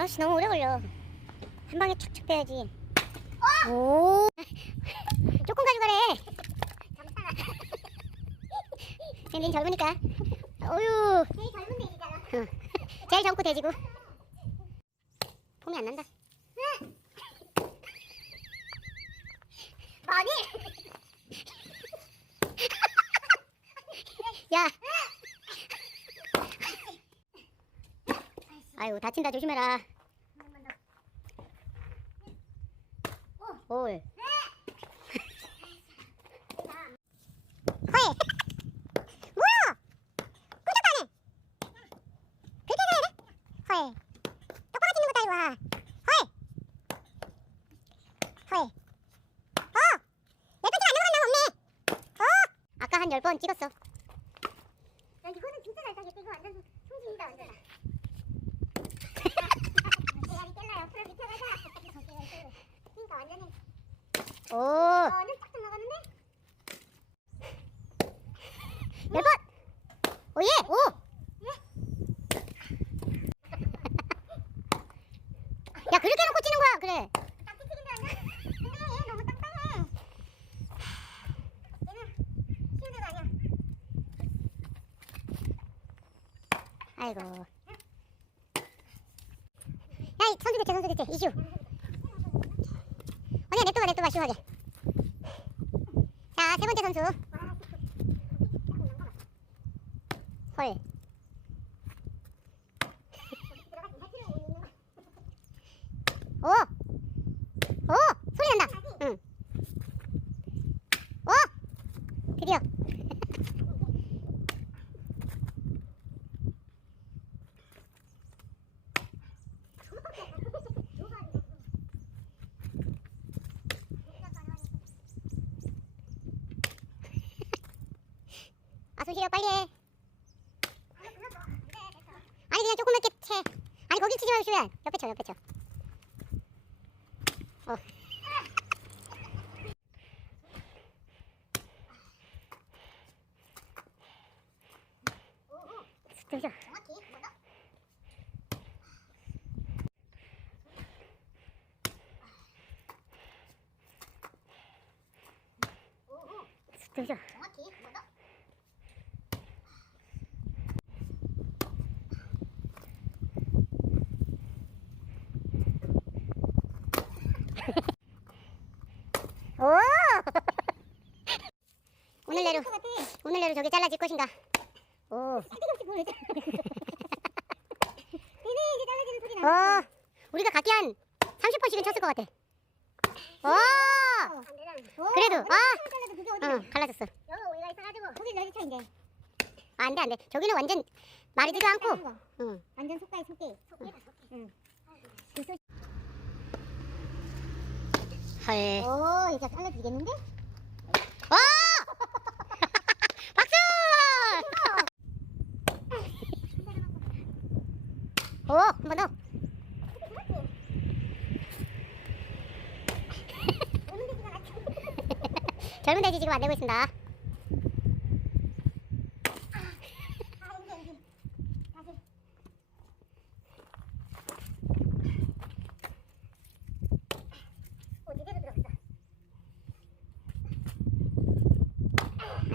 아씨 너무 오래 걸려. 한 방에 척척 빼야지. 오. 조금 가져가래. 닌 젊으니까. 어휴. 제일 젊은 돼지잖아. 제일 젊고 돼지고. 폼이 안 난다. 뭐니? 야. 아이고 다친다 조심해라. 올. 허이. 뭐야? 꿀떡하네. 그렇게 해야 돼? 허이. 똑바로 찍는 것도 아니고 와. 허이. 허이. 내 뼈가 안 나가나 없네. 아까 한 10번 찍었어. 야 이거는 진짜 잘 따겠다. 이거 완전 송진이다 완전. 대가리 뗄라요. 풀을 비켜가자. 그러니까 완전히. 오. 는 딱 나갔는데? 10번! 오예! 오! 야 그렇게 놓고 치는 거야 그래. 딱지 치는 게 아니야? 근데 얘 너무 딱딱해. 얘는 쉬운 데가 아니야. 아이고. 야 선수 대체 선수 대체 이슈. 언니 냅둬봐 시원하게. 자 세 번째 선수. 헐. 오! 오! 소리 난다! 응. 오! 드디어. 아, 손 시려 빨리 해. 아니 그냥 조금 이렇게 채. 아니 거길 치지 말고 쉬면 옆에 쳐. 들죠. 들죠. 오! 오늘내로 저기 잘라질 것인가? 오. 얘네 이제 잘라지는 소리 나. 우리가 각기 한 30번씩은 쳤을 것 같아. 오! 그래도 응 갈라졌어. 여기 우리가 있어가지고 거기 너희 쳐 이제. 안돼. 저기는 완전 마르지도 않고. 응. 완전 속가에 속게. 응. 헐. 오, 이제 잘라지겠는데? 와! 박수! 오, 한 번 더. 젊은 돼지 지금 안 되고 있습니다.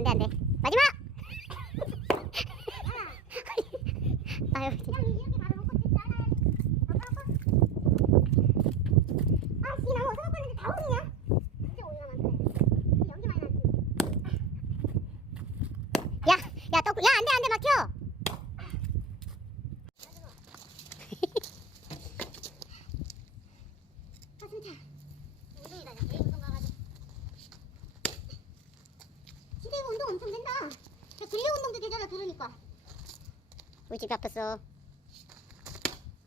안돼 마지막. 아유 진짜. 아씨 나무 어디서 먹었는데 다 오르냐? 진짜 오리가 많다. 연기 많이 나지. 야 떡. 야 안돼 막혀. 아 진짜. 운동이다. 내일 운동 가가지고. 진짜 이거 운동 엄청 된다. 근력 운동도 되잖아 들으니까. 우리 집 잡혔어.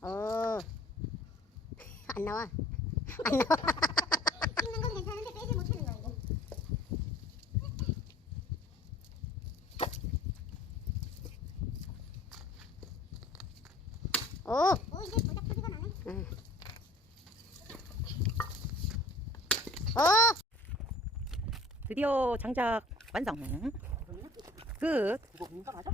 오. 안 나와. 찍는 건 괜찮은데 빼지 못하는 거야 이게. 오 이제 부작 소리가 나네. 응. 드디어 장작 완성. 끝. 그거 민가 맞아?